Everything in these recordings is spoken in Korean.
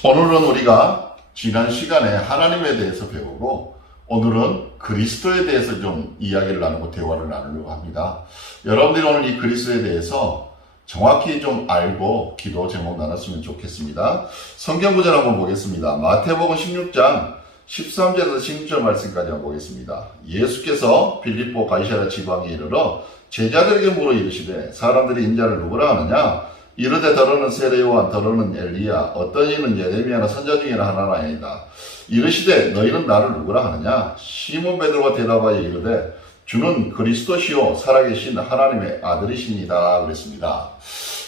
오늘은 우리가 지난 시간에 하나님에 대해서 배우고 오늘은 그리스도에 대해서 좀 이야기를 나누고 대화를 나누려고 합니다. 여러분들이 오늘 이 그리스도에 대해서 정확히 좀 알고 기도 제목 나눴으면 좋겠습니다. 성경 구절 한번 보겠습니다. 마태복음 16장 13절에서 16절 말씀까지 한번 보겠습니다. 예수께서 빌립보 가이사랴 지방에 이르러 제자들에게 물어 이르시되 사람들이 인자를 누구라 하느냐? 이르되 더러는 세례 요한, 더러는 엘리야, 어떤 이는 예레미야나 선자 중에 하나라 아니다. 이르시되 너희는 나를 누구라 하느냐? 시몬 베드로가 대답하여 이르되 주는 그리스도시요 살아계신 하나님의 아들이시니다 그랬습니다.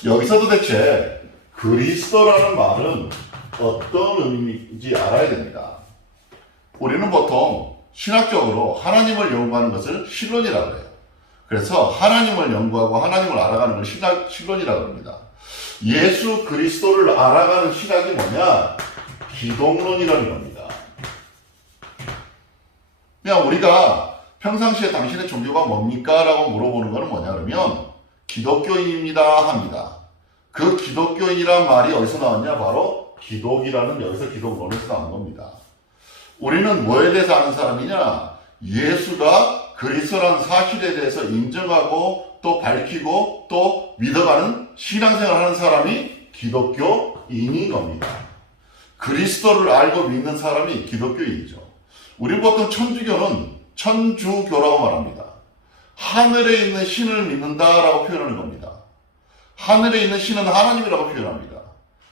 여기서 도대체 그리스도라는 말은 어떤 의미인지 알아야 됩니다. 우리는 보통 신학적으로 하나님을 연구하는 것을 신론이라고 해요. 그래서 하나님을 연구하고 하나님을 알아가는 걸 신론이라고 합니다. 예수 그리스도를 알아가는 신학이 뭐냐? 기독론이라는 겁니다. 그냥 우리가 평상시에 당신의 종교가 뭡니까? 라고 물어보는 것은 뭐냐 그러면 기독교인입니다 합니다. 그 기독교인이란 말이 어디서 나왔냐? 바로 기독이라는 여기서 기독론에서 나온 겁니다. 우리는 뭐에 대해서 아는 사람이냐? 예수가 그리스도라는 사실에 대해서 인정하고 또 밝히고 또 믿어가는 신앙생활을 하는 사람이 기독교인인 겁니다. 그리스도를 알고 믿는 사람이 기독교인이죠. 우리 보통 천주교는 천주교라고 말합니다. 하늘에 있는 신을 믿는다라고 표현하는 겁니다. 하늘에 있는 신은 하나님이라고 표현합니다.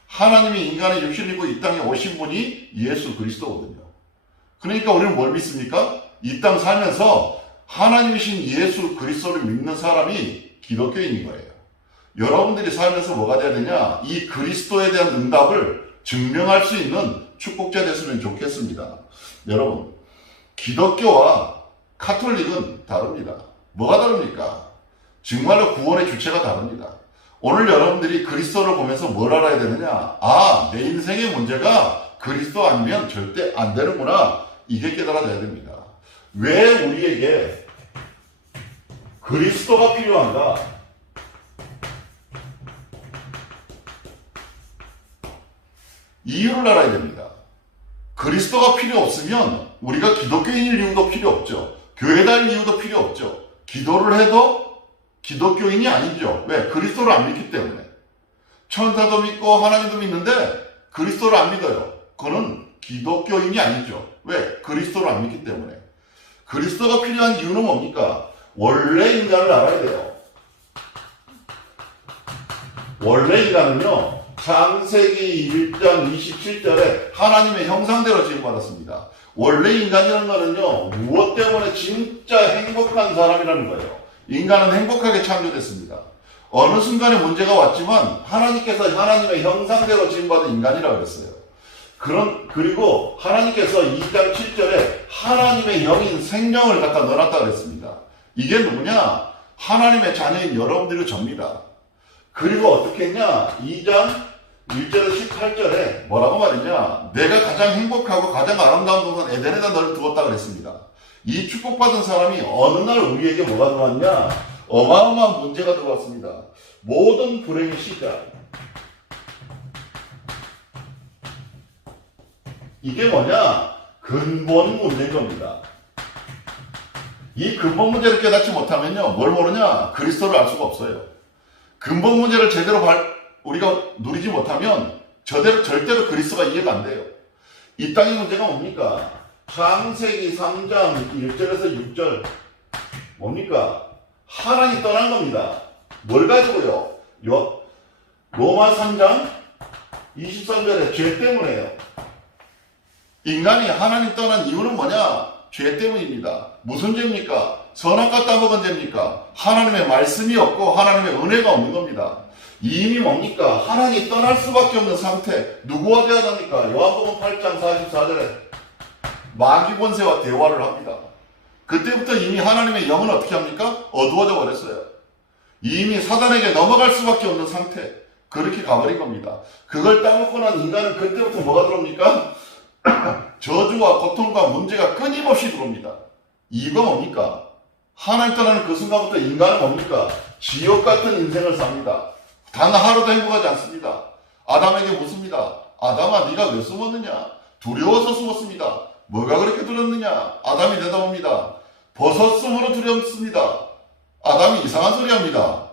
하나님이 인간의 육신을 입고 이 땅에 오신 분이 예수 그리스도거든요. 그러니까 우리는 뭘 믿습니까? 이 땅 살면서 하나님이신 예수 그리스도를 믿는 사람이 기독교인인 거예요. 여러분들이 살면서 뭐가 돼야 되냐? 이 그리스도에 대한 응답을 증명할 수 있는 축복자 됐으면 좋겠습니다. 여러분, 기독교와 카톨릭은 다릅니다. 뭐가 다릅니까? 정말로 구원의 주체가 다릅니다. 오늘 여러분들이 그리스도를 보면서 뭘 알아야 되느냐? 아, 내 인생의 문제가 그리스도 아니면 절대 안 되는구나. 이게 깨달아져야 됩니다. 왜 우리에게 그리스도가 필요한가? 이유를 알아야 됩니다. 그리스도가 필요 없으면 우리가 기독교인일 이유도 필요 없죠. 교회 다닐 이유도 필요 없죠. 기도를 해도 기독교인이 아니죠. 왜? 그리스도를 안 믿기 때문에. 천사도 믿고 하나님도 믿는데 그리스도를 안 믿어요. 그거는 기독교인이 아니죠. 왜? 그리스도를 안 믿기 때문에. 그리스도가 필요한 이유는 뭡니까? 원래 인간을 알아야 돼요. 원래 인간은요, 창세기 1장 27절에 하나님의 형상대로 지음받았습니다. 원래 인간이라는 거는요, 무엇 때문에 진짜 행복한 사람이라는 거예요. 인간은 행복하게 창조됐습니다. 어느 순간에 문제가 왔지만 하나님께서 하나님의 형상대로 지음받은 인간이라고 그랬어요. 그리고 하나님께서 2장 7절에 하나님의 영인 생명을 갖다 넣어놨다 그랬습니다. 이게 누구냐? 하나님의 자녀인 여러분들이 접니다. 그리고 어떻게 했냐? 2장 1절에서 18절에 뭐라고 말했냐? 내가 가장 행복하고 가장 아름다운 곳은 에덴에다 너를 두었다 그랬습니다. 이 축복받은 사람이 어느 날 우리에게 뭐가 들어왔냐? 어마어마한 문제가 들어왔습니다. 모든 불행의 시작. 이게 뭐냐? 근본 문제인 겁니다. 이 근본 문제를 깨닫지 못하면요, 뭘 모르냐? 그리스도를 알 수가 없어요. 근본 문제를 제대로 우리가 누리지 못하면 절대로 그리스도가 이해가 안 돼요. 이 땅의 문제가 뭡니까? 창세기 3장 1절에서 6절 뭡니까? 하나님 떠난 겁니다. 뭘 가지고요? 로마 3장 23절에 죄 때문에요. 인간이 하나님 떠난 이유는 뭐냐? 죄 때문입니다. 무슨 죄입니까? 선악과 따먹은 죄입니까? 하나님의 말씀이 없고 하나님의 은혜가 없는 겁니다. 이미 뭡니까? 하나님이 떠날 수밖에 없는 상태. 누구와 대화합니까? 요한복음 8장 44절에 마귀 권세와 대화를 합니다. 그때부터 이미 하나님의 영은 어떻게 합니까? 어두워져 버렸어요. 이미 사단에게 넘어갈 수밖에 없는 상태. 그렇게 가버린 겁니다. 그걸 따먹고 난 인간은 그때부터 뭐가 들어옵니까? 저주와 고통과 문제가 끊임없이 들어옵니다. 이유가 뭡니까? 하나님 떠나는 그 순간부터 인간은 뭡니까? 지옥 같은 인생을 삽니다. 단 하루도 행복하지 않습니다. 아담에게 묻습니다. 아담아 네가 왜 숨었느냐? 두려워서 숨었습니다. 뭐가 그렇게 두렵느냐? 아담이 대답합니다. 버섯숨으로 두렵습니다. 아담이 이상한 소리 합니다.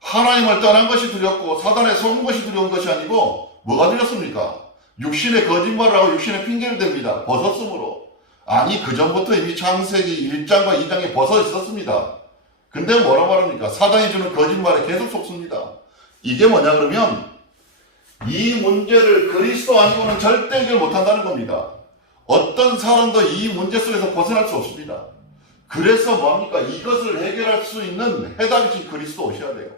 하나님을 떠난 것이 두렵고 사단에 속은 것이 두려운 것이 아니고 뭐가 두렵습니까? 육신의 거짓말을 하고 육신의 핑계를 댑니다. 버섯숨으로. 아니 그 전부터 이미 창세기 1장과 2장에 버섯 있었습니다. 근데 뭐라고 말합니까? 사단이 주는 거짓말에 계속 속습니다. 이게 뭐냐 그러면 이 문제를 그리스도 아니고는 절대 해결 못한다는 겁니다. 어떤 사람도 이 문제 속에서 벗어날 수 없습니다. 그래서 뭐합니까? 이것을 해결할 수 있는 해답이신 그리스도 오셔야 돼요.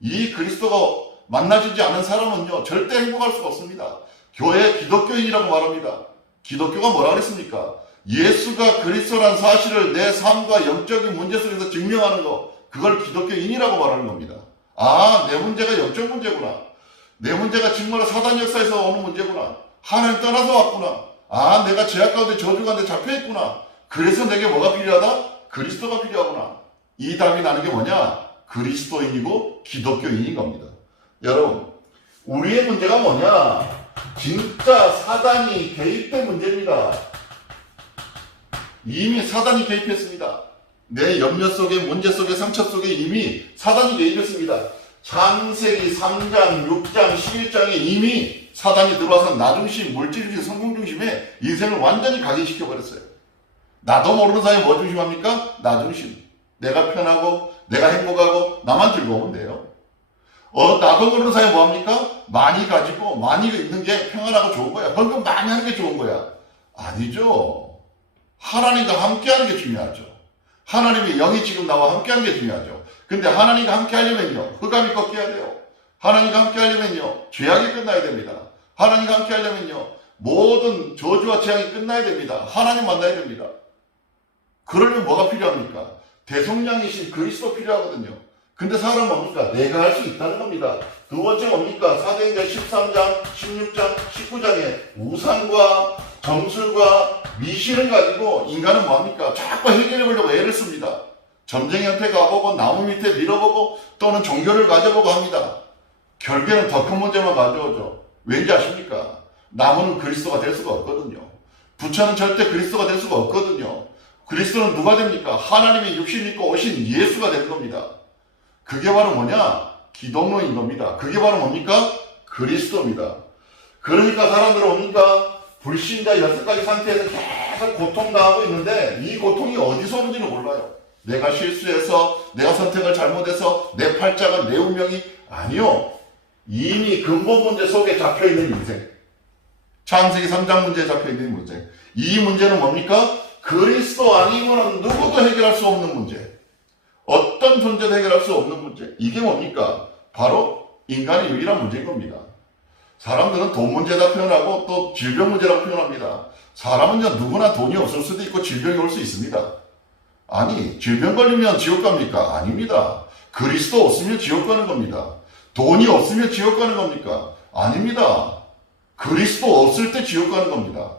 이 그리스도가 만나지지 않은 사람은요 절대 행복할 수가 없습니다. 교회 기독교인이라고 말합니다. 기독교가 뭐라 그랬습니까? 예수가 그리스도란 사실을 내 삶과 영적인 문제 속에서 증명하는 거, 그걸 기독교인이라고 말하는 겁니다. 아, 내 문제가 영적 문제구나. 내 문제가 정말 사단 역사에서 오는 문제구나. 하나님 떠나서 왔구나. 아, 내가 죄악 가운데 저주 가운데 잡혀있구나. 그래서 내게 뭐가 필요하다? 그리스도가 필요하구나. 이 답이 나는 게 뭐냐? 그리스도인이고 기독교인인 겁니다. 여러분, 우리의 문제가 뭐냐? 진짜 사단이 개입된 문제입니다. 이미 사단이 개입했습니다. 내 염려 속에, 문제 속에, 상처 속에 이미 사단이 개입했습니다. 창세기 3장, 6장, 11장에 이미 사단이 들어와서 나 중심, 물질 중심, 성공 중심에 인생을 완전히 각인시켜버렸어요. 나도 모르는 사이에 뭐 중심합니까? 나 중심. 내가 편하고, 내가 행복하고, 나만 즐거우면 돼요. 나도 모르는 사이에 뭐합니까? 많이 가지고, 많이 있는 게 평안하고 좋은 거야. 헌금 많이 하는 게 좋은 거야. 아니죠. 하나님과 함께하는 게 중요하죠. 하나님의 영이 지금 나와 함께하는 게 중요하죠. 근데 하나님과 함께하려면요, 흑암이 꺾여야 돼요. 하나님과 함께하려면요, 죄악이 끝나야 됩니다. 하나님과 함께하려면요, 모든 저주와 재앙이 끝나야 됩니다. 하나님 만나야 됩니다. 그러려면 뭐가 필요합니까? 대성령이신 그리스도 필요하거든요. 근데 사람은 뭡니까? 내가 할 수 있다는 겁니다. 두 번째 뭡니까? 사도행전 13장, 16장, 19장에 우상과 점술과 미신을 가지고 인간은 뭐합니까? 자꾸 해결해 보려고 애를 씁니다. 점쟁이한테 가보고 나무 밑에 밀어보고 또는 종교를 가져보고 합니다. 결국에는 더 큰 문제만 가져오죠. 왠지 아십니까? 나무는 그리스도가 될 수가 없거든요. 부처는 절대 그리스도가 될 수가 없거든요. 그리스도는 누가 됩니까? 하나님의 육신 입고 오신 예수가 되는 겁니다. 그게 바로 뭐냐? 기독론인 겁니다. 그게 바로 뭡니까? 그리스도입니다. 그러니까 사람들은 뭡니까? 불신자 6가지 상태에서 계속 고통당하고 있는데 이 고통이 어디서 오는지는 몰라요. 내가 실수해서, 내가 선택을 잘못해서, 내 팔자가, 내 운명이 아니요. 이미 근본 문제 속에 잡혀있는 인생. 창세기 3장 문제에 잡혀있는 문제. 이 문제는 뭡니까? 그리스도 아니면 누구도 해결할 수 없는 문제. 어떤 존재도 해결할 수 없는 문제. 이게 뭡니까? 바로 인간의 유일한 문제인 겁니다. 사람들은 돈 문제다 표현하고 또 질병 문제라고 표현합니다. 사람은 누구나 돈이 없을 수도 있고 질병이 올 수 있습니다. 아니, 질병 걸리면 지옥 갑니까? 아닙니다. 그리스도 없으면 지옥 가는 겁니다. 돈이 없으면 지옥 가는 겁니까? 아닙니다. 그리스도 없을 때 지옥 가는 겁니다.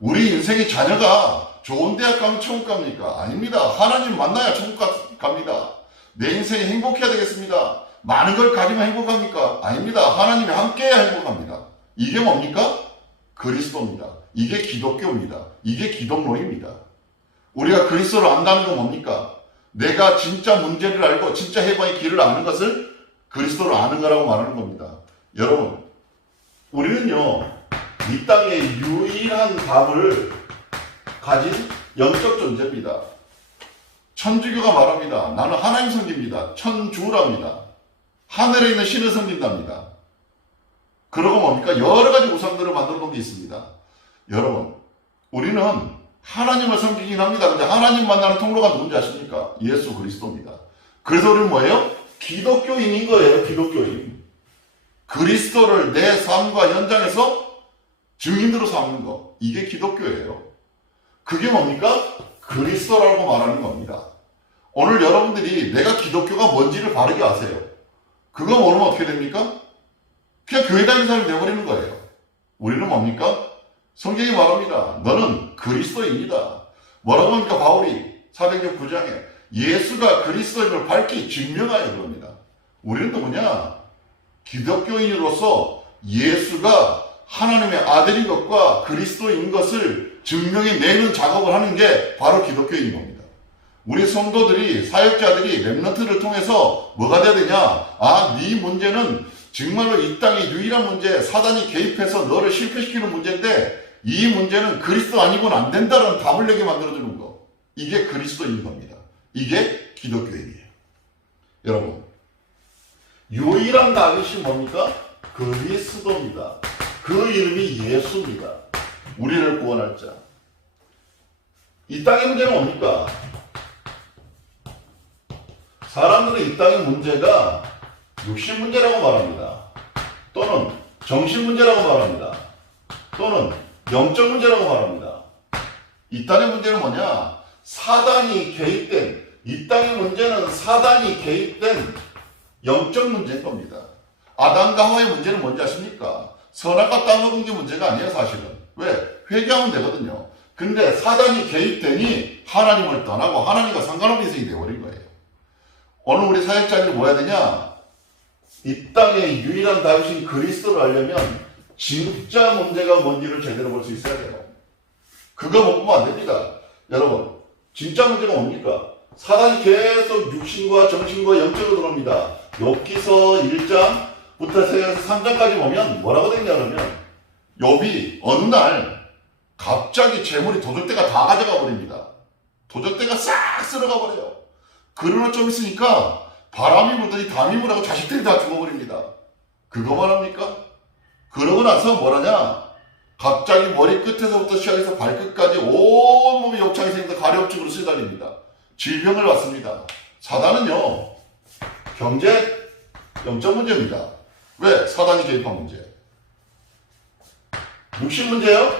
우리 인생의 자녀가 좋은 대학 가면 천국 갑니까? 아닙니다. 하나님 만나야 천국 갑니다. 내 인생이 행복해야 되겠습니다. 많은 걸 가지면 행복합니까? 아닙니다. 하나님이 함께해야 행복합니다. 이게 뭡니까? 그리스도입니다. 이게 기독교입니다. 이게 기독론입니다. 우리가 그리스도를 안다는 건 뭡니까? 내가 진짜 문제를 알고 진짜 해방의 길을 아는 것을 그리스도를 아는 거라고 말하는 겁니다. 여러분, 우리는요, 이 땅에 유일한 답을 가진 영적 존재입니다. 천주교가 말합니다. 나는 하나님 섬깁니다. 천주랍니다. 하늘에 있는 신을 섬긴답니다. 그러고 뭡니까? 여러 가지 우상들을 만들어 놓은 게 있습니다. 여러분, 우리는 하나님을 섬기긴 합니다. 근데 하나님 만나는 통로가 누군지 아십니까? 예수 그리스도입니다. 그래서 우리는 뭐예요? 기독교인인 거예요. 기독교인. 그리스도를 내 삶과 현장에서 증인으로 삼는 거. 이게 기독교예요. 그게 뭡니까? 그리스도라고 말하는 겁니다. 오늘 여러분들이 내가 기독교가 뭔지를 바르게 아세요. 그거 모르면 어떻게 됩니까? 그냥 교회 다니는 사람이 되어버리는 거예요. 우리는 뭡니까? 성경이 말합니다. 너는 그리스도인이다. 뭐라고 합니까? 바울이 사도행전 9장에 예수가 그리스도임을 밝히 증명하여 그럽니다. 우리는 누구냐? 기독교인으로서 예수가 하나님의 아들인 것과 그리스도인 것을 증명해내는 작업을 하는 게 바로 기독교인 겁니다. 우리 성도들이, 사역자들이 렘넌트를 통해서 뭐가 돼야 되냐? 아, 네 문제는 정말로 이 땅의 유일한 문제, 사단이 개입해서 너를 실패시키는 문제인데 이 문제는 그리스도 아니고는 안 된다는 답을 내게 만들어주는 거. 이게 그리스도인 겁니다. 이게 기독교인이에요. 여러분, 유일한 다윗이 뭡니까? 그리스도입니다. 그 이름이 예수입니다. 우리를 구원할 자. 이 땅의 문제는 뭡니까? 사람들은 이 땅의 문제가 육신 문제라고 말합니다. 또는 정신 문제라고 말합니다. 또는 영적 문제라고 말합니다. 이 땅의 문제는 뭐냐? 사단이 개입된, 이 땅의 문제는 사단이 개입된 영적 문제인 겁니다. 아담과 하와의 문제는 뭔지 아십니까? 선악과 따먹은 게 문제가 아니에요, 사실은. 왜? 회개하면 되거든요. 근데 사단이 개입되니 하나님을 떠나고 하나님과 상관없는 인생이 되어버린 거예요. 오늘 우리 사역자들이 뭐 해야 되냐? 이 땅의 유일한 다윗인 그리스도를 알려면 진짜 문제가 뭔지를 제대로 볼 수 있어야 돼요. 그거 못 보면 안 됩니다. 여러분, 진짜 문제가 뭡니까? 사단이 계속 육신과 정신과 영적으로 들어옵니다. 욥기서 1장부터 3장까지 보면 뭐라고 되냐 그러면 욥이 어느 날 갑자기 재물이 도적대가 다 가져가 버립니다. 도적대가 싹 쓸어가 버려요. 그러나 좀 있으니까 바람이 불더니 담이 불하고 자식들이 다 죽어버립니다. 그거만 합니까? 그러고 나서 뭐라냐? 갑자기 머리 끝에서부터 시작해서 발끝까지 온몸이 욕창이 생겨서 가려움증으로 쓰달립니다. 질병을 받습니다. 사단은요, 경제, 영적 문제입니다. 왜? 사단이 개입한 문제. 육신 문제요?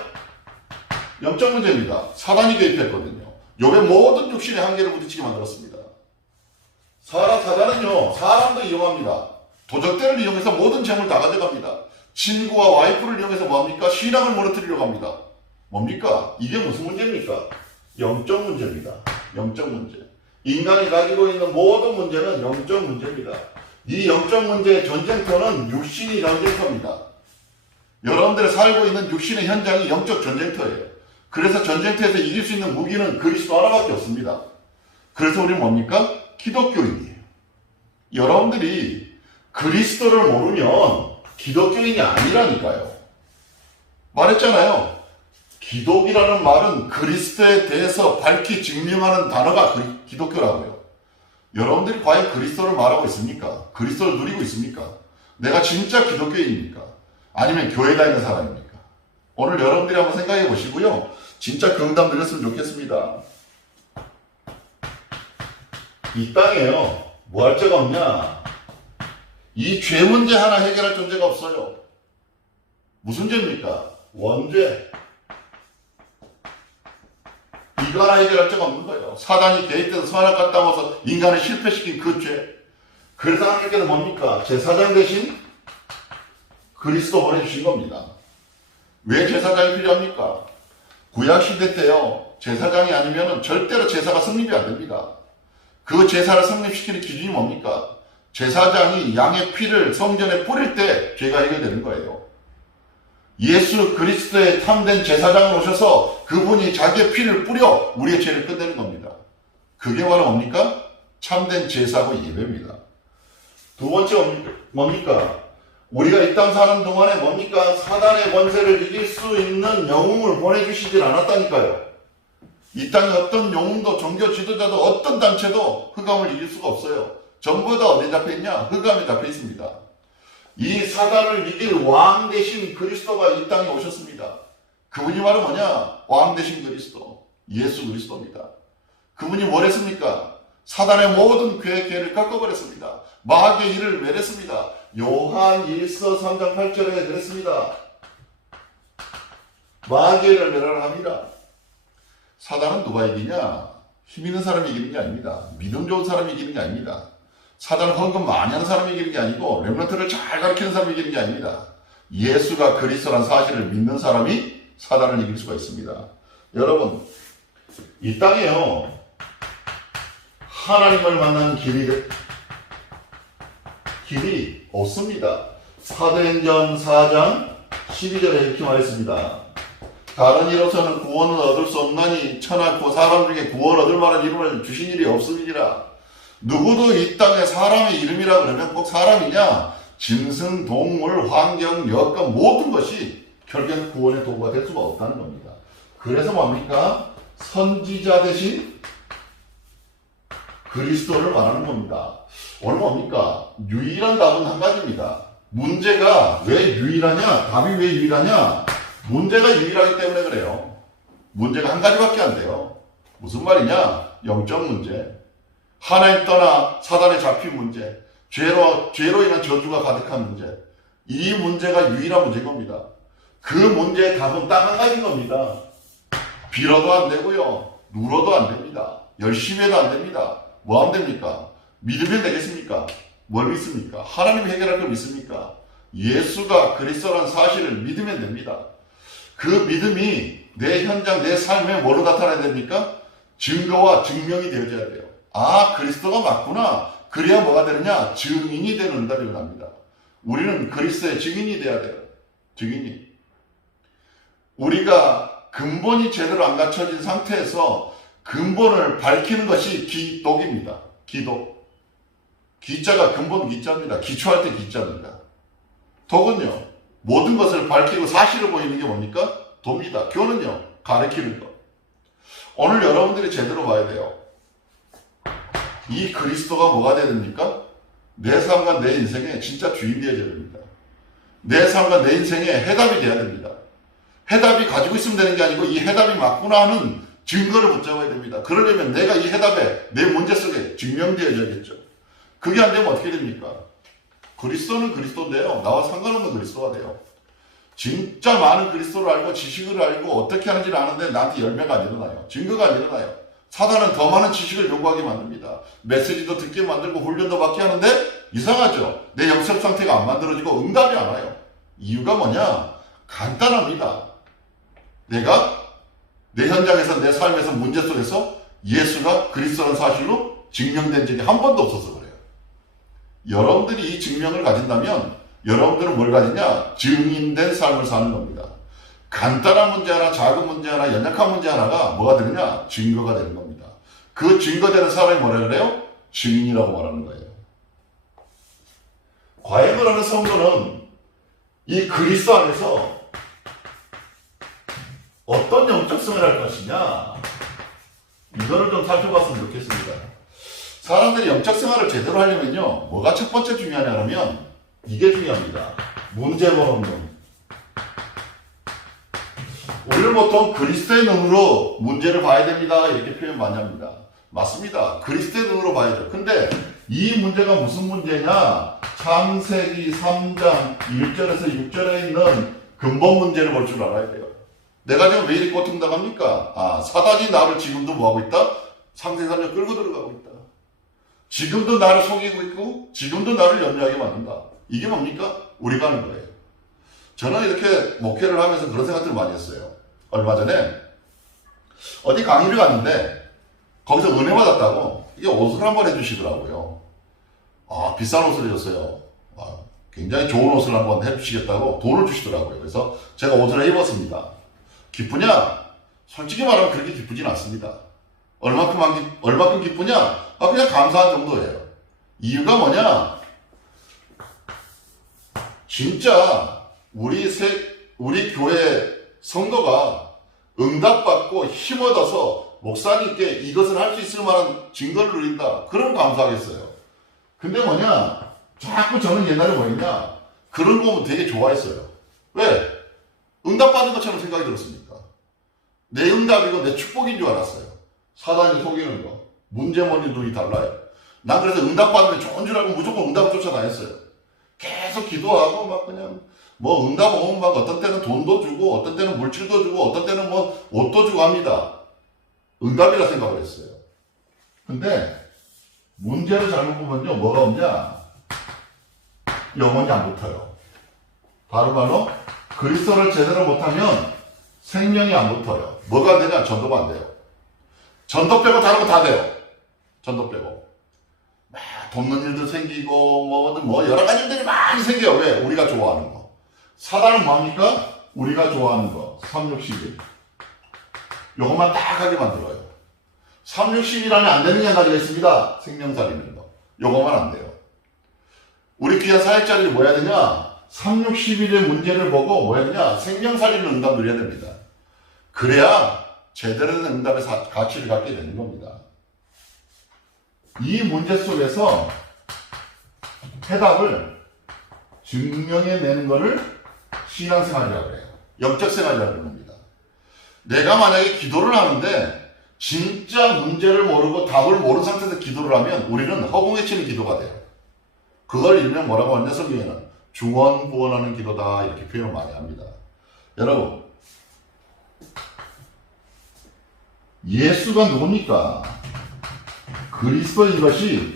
영적 문제입니다. 사단이 개입했거든요. 욥의 모든 육신의 한계를 부딪히게 만들었습니다. 사단은요, 사람도 이용합니다. 도적대를 이용해서 모든 재물 다 가져갑니다. 친구와 와이프를 이용해서 뭐합니까? 신앙을 무너뜨리려고 합니다. 뭡니까? 이게 무슨 문제입니까? 영적 문제입니다. 영적 문제. 인간이 가지고 있는 모든 문제는 영적 문제입니다. 이 영적 문제의 전쟁터는 육신이 전쟁터입니다. 여러분들이 살고 있는 육신의 현장이 영적 전쟁터예요. 그래서 전쟁터에서 이길 수 있는 무기는 그리스도 하나밖에 없습니다. 그래서 우리는 뭡니까? 기독교인이에요. 여러분들이 그리스도를 모르면 기독교인이 아니라니까요. 말했잖아요. 기독이라는 말은 그리스도에 대해서 밝히 증명하는 단어가 기독교라고요. 여러분들이 과연 그리스도를 말하고 있습니까? 그리스도를 누리고 있습니까? 내가 진짜 기독교인입니까? 아니면 교회 다니는 사람입니까? 오늘 여러분들이 한번 생각해 보시고요. 진짜 그 응답 드렸으면 좋겠습니다. 이 땅에요, 뭐 할 죄가 없냐? 이 죄 문제 하나 해결할 존재가 없어요. 무슨 죄입니까? 원죄. 이거 하나 해결할 죄가 없는 거예요. 사단이 개입돼서 선악과 따먹어서 인간을 실패시킨 그 죄. 그래서 하나님께서 뭡니까? 제사장 대신 그리스도 보내주신 겁니다. 왜 제사장이 필요합니까? 구약시대 때요, 제사장이 아니면 절대로 제사가 성립이 안 됩니다. 그 제사를 성립시키는 기준이 뭡니까? 제사장이 양의 피를 성전에 뿌릴 때 죄가 해결되는 거예요. 예수 그리스도의 참된 제사장을 오셔서 그분이 자기의 피를 뿌려 우리의 죄를 끝내는 겁니다. 그게 바로 뭡니까? 참된 제사고 예배입니다. 두 번째 뭡니까? 우리가 이 땅 사는 동안에 뭡니까? 사단의 권세를 이길 수 있는 영웅을 보내주시질 않았다니까요. 이 땅에 어떤 영웅도 종교 지도자도 어떤 단체도 흑암을 이길 수가 없어요. 전부 다 어디에 잡혀 있냐? 흑암에 잡혀 있습니다. 이 사단을 이길 왕 대신 그리스도가 이 땅에 오셨습니다. 그분이 바로 뭐냐? 왕 대신 그리스도, 예수 그리스도입니다. 그분이 뭘 했습니까? 사단의 모든 괴를 꺾어버렸습니다. 마귀의 일을 멸했습니다. 요한 1서 3장 8절에 그랬습니다. 마귀의 일을 멸하라 합니다. 사단은 누가 이기냐? 힘 있는 사람이 이기는 게 아닙니다. 믿음 좋은 사람이 이기는 게 아닙니다. 사단은 헌금 많이 하는 사람이 이기는 게 아니고 렘넌트를 잘 가르치는 사람이 이기는 게 아닙니다. 예수가 그리스도라는 사실을 믿는 사람이 사단을 이길 수가 있습니다. 여러분, 이 땅에요, 하나님을 만나는 길이 없습니다. 사도행전 4장 12절에 이렇게 말했습니다. 다른 이로서는 구원을 얻을 수 없나니 천하고 사람 중에 구원 얻을 만한 이름을 주신 일이 없음이니라. 누구도 이 땅에 사람의 이름이라 그러면 꼭 사람이냐? 짐승, 동물, 환경, 여건 모든 것이 결국엔 구원의 도구가 될 수가 없다는 겁니다. 그래서 뭡니까? 선지자 대신 그리스도를 말하는 겁니다. 오늘 뭡니까? 유일한 답은 한 가지입니다. 문제가 왜 유일하냐? 답이 왜 유일하냐? 문제가 유일하기 때문에 그래요. 문제가 한 가지밖에 안 돼요. 무슨 말이냐? 영적 문제. 하나님 떠나 사단에 잡힌 문제. 죄로 인한 저주가 가득한 문제. 이 문제가 유일한 문제인 겁니다. 그 문제의 답은 딱 한 가지인 겁니다. 빌어도 안 되고요. 눌어도 안 됩니다. 열심히 해도 안 됩니다. 뭐 하면 됩니까? 믿으면 되겠습니까? 뭘 믿습니까? 하나님이 해결할 걸 믿습니까? 예수가 그리스도라는 사실을 믿으면 됩니다. 그 믿음이 내 현장, 내 삶에 뭐로 나타나야 됩니까? 증거와 증명이 되어져야 돼요. 아, 그리스도가 맞구나. 그래야 뭐가 되느냐? 증인이 되는 응답이 일어납니다. 우리는 그리스도의 증인이 돼야 돼요. 증인이. 우리가 근본이 제대로 안 갖춰진 상태에서 근본을 밝히는 것이 기독입니다. 기독. 기자가 근본 기자입니다. 기초할 때 기자입니다. 독은요, 모든 것을 밝히고 사실을 보이는 게 뭡니까? 도입니다. 교는요, 가르치는 것. 오늘 여러분들이 제대로 봐야 돼요. 이 그리스도가 뭐가 되야 됩니까? 내 삶과 내 인생에 진짜 주인 되어야 됩니다. 내 삶과 내 인생에 해답이 돼야 됩니다. 해답이 가지고 있으면 되는 게 아니고 이 해답이 맞구나 하는 증거를 붙잡아야 됩니다. 그러려면 내가 이 해답에 내 문제 속에 증명되어야겠죠. 그게 안 되면 어떻게 됩니까? 그리스도는 그리스도인데요. 나와 상관없는 그리스도가 돼요. 진짜 많은 그리스도를 알고 지식을 알고 어떻게 하는지를 아는데 나한테 열매가 안 일어나요. 증거가 안 일어나요. 사단은 더 많은 지식을 요구하게 만듭니다. 메시지도 듣게 만들고 훈련도 받게 하는데 이상하죠. 내 영적 상태가 안 만들어지고 응답이 안 와요. 이유가 뭐냐? 간단합니다. 내가 내 현장에서 내 삶에서 문제 속에서 예수가 그리스도라는 사실로 증명된 적이 한 번도 없어서 그래요. 여러분들이 이 증명을 가진다면 여러분들은 뭘 가지냐? 증인된 삶을 사는 겁니다. 간단한 문제 하나, 작은 문제 하나, 연약한 문제 하나가 뭐가 되느냐? 증거가 되는 겁니다. 그 증거되는 사람이 뭐라 그래요? 증인이라고 말하는 거예요. 과연 그러는 성도는 이 그리스도 안에서 어떤 영적성을 할 것이냐? 이거를 좀 살펴봤으면 좋겠습니다. 사람들이 영적 생활을 제대로 하려면요, 뭐가 첫 번째 중요하냐면 이게 중요합니다. 문제 보는 눈. 우리는 보통 그리스도의 눈으로 문제를 봐야 됩니다. 이렇게 표현 많이 합니다. 맞습니다. 그리스도의 눈으로 봐야죠. 근데 이 문제가 무슨 문제냐? 창세기 3장 1절에서 6절에 있는 근본 문제를 볼 줄 알아야 돼요. 내가 지금 왜 이렇게 고통당합니까? 아, 사단이 나를 지금도 뭐하고 있다? 상생산을 끌고 들어가고 있다. 지금도 나를 속이고 있고 지금도 나를 염려하게 만든다. 이게 뭡니까? 우리가 하는 거예요. 저는 이렇게 목회를 하면서 그런 생각들을 많이 했어요. 얼마 전에 어디 강의를 갔는데 거기서 은혜 받았다고 이게 옷을 한번 해주시더라고요. 아, 비싼 옷을 해줬어요. 아, 굉장히 좋은 옷을 한번 해주시겠다고 돈을 주시더라고요. 그래서 제가 옷을 입었습니다. 기쁘냐? 솔직히 말하면 그렇게 기쁘진 않습니다. 얼마큼 기쁘냐? 아, 그냥 감사한 정도예요. 이유가 뭐냐? 진짜 우리 교회 성도가 응답받고 힘 얻어서 목사님께 이것을 할 수 있을 만한 증거를 누린다. 그럼 감사하겠어요. 근데 뭐냐? 자꾸 저는 옛날에 뭐였냐? 그런 거 보면 되게 좋아했어요. 왜? 응답받은 것처럼 생각이 들었으니까. 내 응답이고 내 축복인 줄 알았어요. 사단이 속이는 거. 문제 먹는 눈이 달라요. 난 그래서 응답받으면 좋은 줄 알고 무조건 응답을 쫓아다녔어요. 계속 기도하고 막 그냥 뭐 응답 오면 막 어떤 때는 돈도 주고 어떤 때는 물질도 주고 어떤 때는 뭐 옷도 주고 합니다. 응답이라 생각을 했어요. 근데 문제를 잘못 보면요, 뭐가 없냐? 영혼이 안 붙어요. 바로 그리스도를 제대로 못하면 생명이 안 붙어요. 뭐가 안 되냐? 전도가 안 돼요. 전도 빼고 다른 거 다 돼요. 전도 빼고. 막 돕는 일도 생기고 뭐 여러 가지 일들이 많이 생겨요. 왜? 우리가 좋아하는 거. 사단은 뭐합니까? 우리가 좋아하는 거 3, 6, 11 요것만 딱 하게 만들어요. 3, 6, 11 하면 안 되는 양가지가 있습니다. 생명 살리는 거 요것만 안 돼요. 우리 귀한 사역자들이 뭐 해야 되냐, 3, 6, 11의 문제를 보고 뭐 해야 되냐, 생명 살리는 응답을 해야 됩니다. 그래야 제대로 된 응답의 가치를 갖게 되는 겁니다. 이 문제 속에서 해답을 증명해내는 것을 신앙생활이라고 해요. 영적생활이라고 합니다. 내가 만약에 기도를 하는데 진짜 문제를 모르고 답을 모르는 상태에서 기도를 하면 우리는 허공에 치는 기도가 돼요. 그걸 일명 뭐라고 하냐, 성경에는 중원부원하는 기도다 이렇게 표현을 많이 합니다. 여러분, 예수가 누굽니까? 그리스도인 것이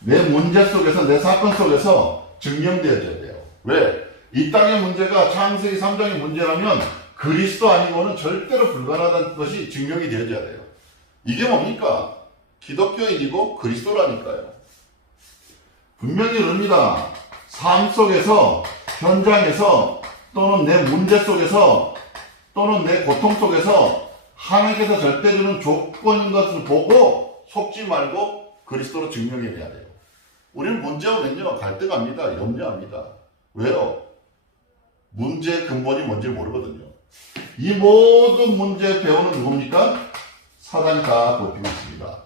내 문제 속에서, 내 사건 속에서 증명되어져야 돼요. 왜? 이 땅의 문제가 창세기 3장의 문제라면 그리스도 아니고는 절대로 불가능하다는 것이 증명이 되어져야 돼요. 이게 뭡니까? 기독교인이고 그리스도라니까요. 분명히 이릅니다. 삶 속에서, 현장에서, 또는 내 문제 속에서, 또는 내 고통 속에서 하나님께서 절대 주는 조건인 것을 보고 속지 말고 그리스도로 증명해내야 돼요. 우리는 문제 오면요, 갈등합니다. 염려합니다. 왜요? 문제의 근본이 뭔지 모르거든요. 이 모든 문제 배우는 누굽니까? 사단이 다 버티고 있습니다.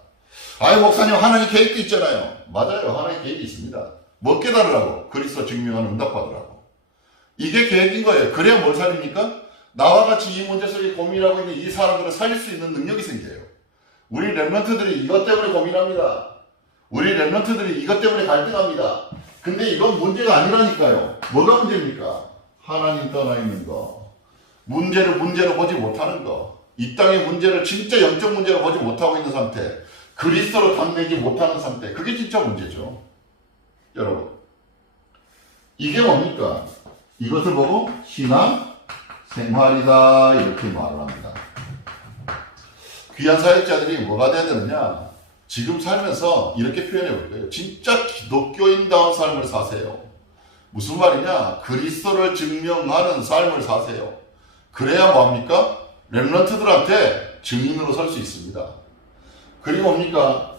아이, 목사님, 하나님 계획도 있잖아요. 맞아요. 하나님 계획이 있습니다. 뭐 깨달으라고? 그리스도 증명하는 응답받으라고. 이게 계획인 거예요. 그래야 뭘 살립니까? 나와 같이 이 문제 속에 고민하고 있는 이 사람들을 살릴 수 있는 능력이 생겨요. 우리 렘넌트들이 이것 때문에 고민합니다. 우리 렘넌트들이 이것 때문에 갈등합니다. 근데 이건 문제가 아니라니까요. 뭐가 문제입니까? 하나님 떠나 있는 거. 문제를 문제로 보지 못하는 거. 이 땅의 문제를 진짜 영적 문제로 보지 못하고 있는 상태. 그리스도로 담내지 못하는 상태. 그게 진짜 문제죠. 여러분, 이게 뭡니까? 이것을 보고 신앙 생활이다 이렇게 말을 합니다. 귀한 사역자들이 뭐가 돼야 되느냐? 지금 살면서 이렇게 표현해 볼 거예요. 진짜 기독교인다운 삶을 사세요. 무슨 말이냐? 그리스도를 증명하는 삶을 사세요. 그래야 뭐합니까? 렘넌트들한테 증인으로 설 수 있습니다. 그리고 뭡니까?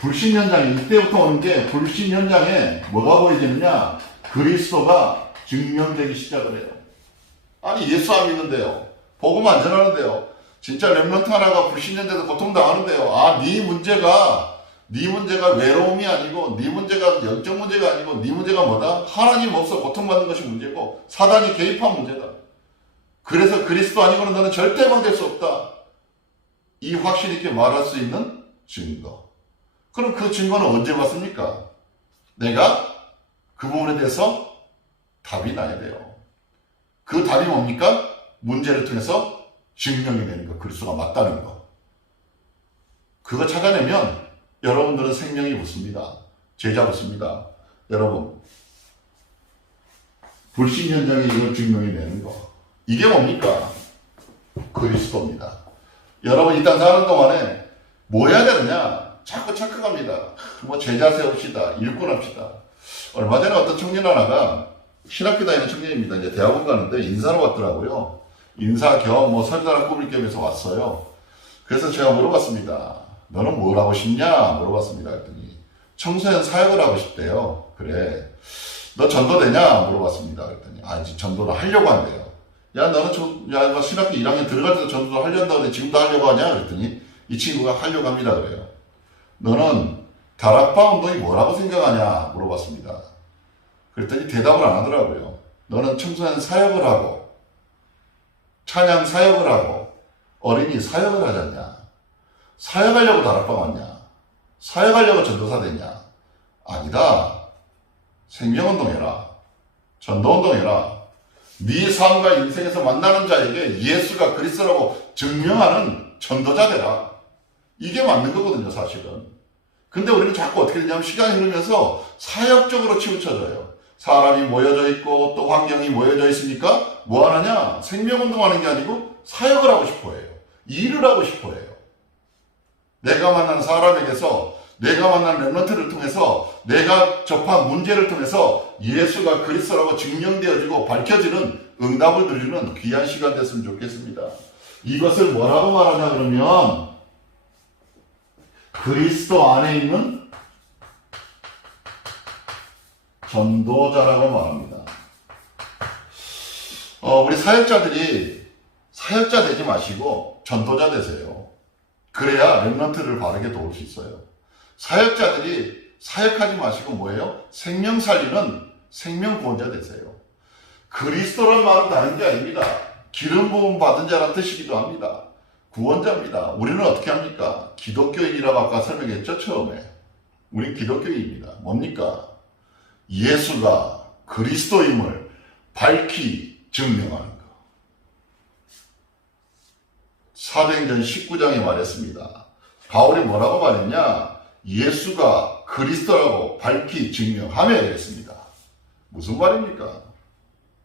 불신 현장에, 이때부터 오는 게 불신 현장에 뭐가 보여지느냐? 그리스도가 증명되기 시작을 해요. 아니, 예수 안 믿는데요. 복음 안 전하는데요. 진짜 렘넌트 하나가 불신 현장에서 고통당하는데요. 아, 네 문제가 외로움이 아니고, 네 문제가 영적 문제가 아니고, 네 문제가 뭐다? 하나님 없어 고통받는 것이 문제고, 사단이 개입한 문제다. 그래서 그리스도 아니고는 너는 절대 해방될 수 없다. 이 확신 있게 말할 수 있는 증거. 그럼 그 증거는 언제 왔습니까? 내가 그 부분에 대해서 답이 나야 돼요. 그 답이 뭡니까? 문제를 통해서 증명이 되는 거, 그리스도가 맞다는 거. 그거 찾아내면 여러분들은 생명이 붙습니다. 제자 붙습니다. 여러분, 불신 현장에 이걸 증명이 되는 거. 이게 뭡니까? 그리스도입니다. 여러분, 이 땅 사는 동안에 뭐 해야 되느냐? 자꾸 착각합니다. 뭐 제자 세웁시다. 일꾼 합시다. 얼마 전에 어떤 청년 하나가 신학교 다니는 청년입니다. 이제 대학원 가는데 인사로 왔더라고요. 인사 겸 뭐 설사랑 꾸밀 겸해서 왔어요. 그래서 제가 물어봤습니다. 너는 뭘 하고 싶냐? 물어봤습니다. 그랬더니 청소년 사역을 하고 싶대요. 그래. 너 전도되냐? 물어봤습니다. 그랬더니 아, 이제 전도를 하려고 한대요. 야, 너는 너 신학교 1학년 들어갈 때도 전도를 하려고 한다고 지금도 하려고 하냐? 그랬더니 이 친구가 하려고 합니다. 그래요. 너는 다락방 운동이 뭐라고 생각하냐? 물어봤습니다. 그랬더니 대답을 안 하더라고요. 너는 청소년 사역을 하고 찬양 사역을 하고 어린이 사역을 하잖냐? 사역하려고 다락방 왔냐? 사역하려고 전도사 됐냐? 아니다. 생명운동해라. 전도운동해라. 네 삶과 인생에서 만나는 자에게 예수가 그리스도라고 증명하는 전도자 되라. 이게 맞는 거거든요, 사실은. 근데 우리는 자꾸 어떻게 되냐면 시간이 흐르면서 사역적으로 치우쳐져요. 사람이 모여져 있고 또 환경이 모여져 있으니까 뭐 하느냐? 생명운동 하는 게 아니고 사역을 하고 싶어 해요. 일을 하고 싶어 해요. 내가 만난 사람에게서, 내가 만난 렘넌트를 통해서 내가 접한 문제를 통해서 예수가 그리스도라고 증명되어지고 밝혀지는 응답을 누리는 귀한 시간 됐으면 좋겠습니다. 이것을 뭐라고 말하냐 그러면 그리스도 안에 있는 전도자라고 말합니다. 우리 사역자들이 사역자 되지 마시고 전도자 되세요. 그래야 렘넌트를 바르게 도울 수 있어요. 사역자들이 사역하지 마시고 뭐예요? 생명 살리는 생명 구원자 되세요. 그리스도란 말은 다른 게 아닙니다. 기름 부음 받은 자란 뜻이기도 합니다. 구원자입니다. 우리는 어떻게 합니까? 기독교인이라고 아까 설명했죠, 처음에. 우린 기독교인입니다. 뭡니까? 예수가 그리스도임을 밝히 증명하는 것. 사도행전 19장에 말했습니다. 바울이 뭐라고 말했냐? 예수가 그리스도라고 밝히 증명하며 그랬습니다. 무슨 말입니까?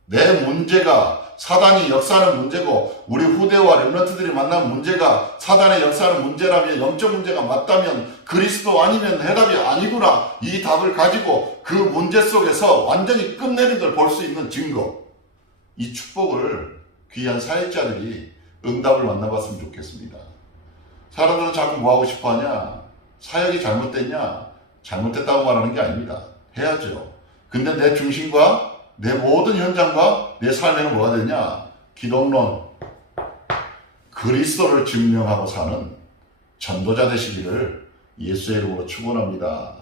내 문제가 사단이 역사하는 문제고 우리 후대와 렘넌트들이 만난 문제가 사단의 역사하는 문제라면 영적 문제가 맞다면 그리스도 아니면 해답이 아니구나. 이 답을 가지고 그 문제 속에서 완전히 끝내는 걸 볼 수 있는 증거. 이 축복을 귀한 사역자들이 응답을 만나봤으면 좋겠습니다. 사람들은 자꾸 뭐하고 싶어하냐? 사역이 잘못됐냐? 잘못됐다고 말하는 게 아닙니다. 해야죠. 근데 내 중심과 내 모든 현장과 내 삶에는 뭐가 되냐? 기독론, 그리스도를 증명하고 사는 전도자 되시기를 예수의 이름으로 축원합니다.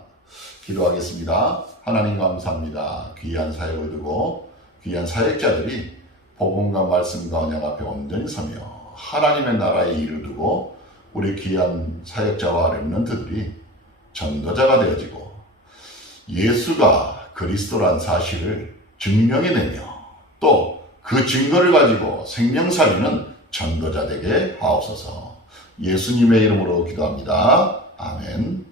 기도하겠습니다. 하나님 감사합니다. 귀한 사역을 두고 귀한 사역자들이 복음과 말씀과 언약 앞에 온전히 서며 하나님의 나라의 일을 두고 우리 귀한 사역자와 렘넌트들이 전도자가 되어지고 예수가 그리스도란 사실을 증명해내며 또 그 증거를 가지고 생명 살리는 전도자 되게 하옵소서. 예수님의 이름으로 기도합니다. 아멘.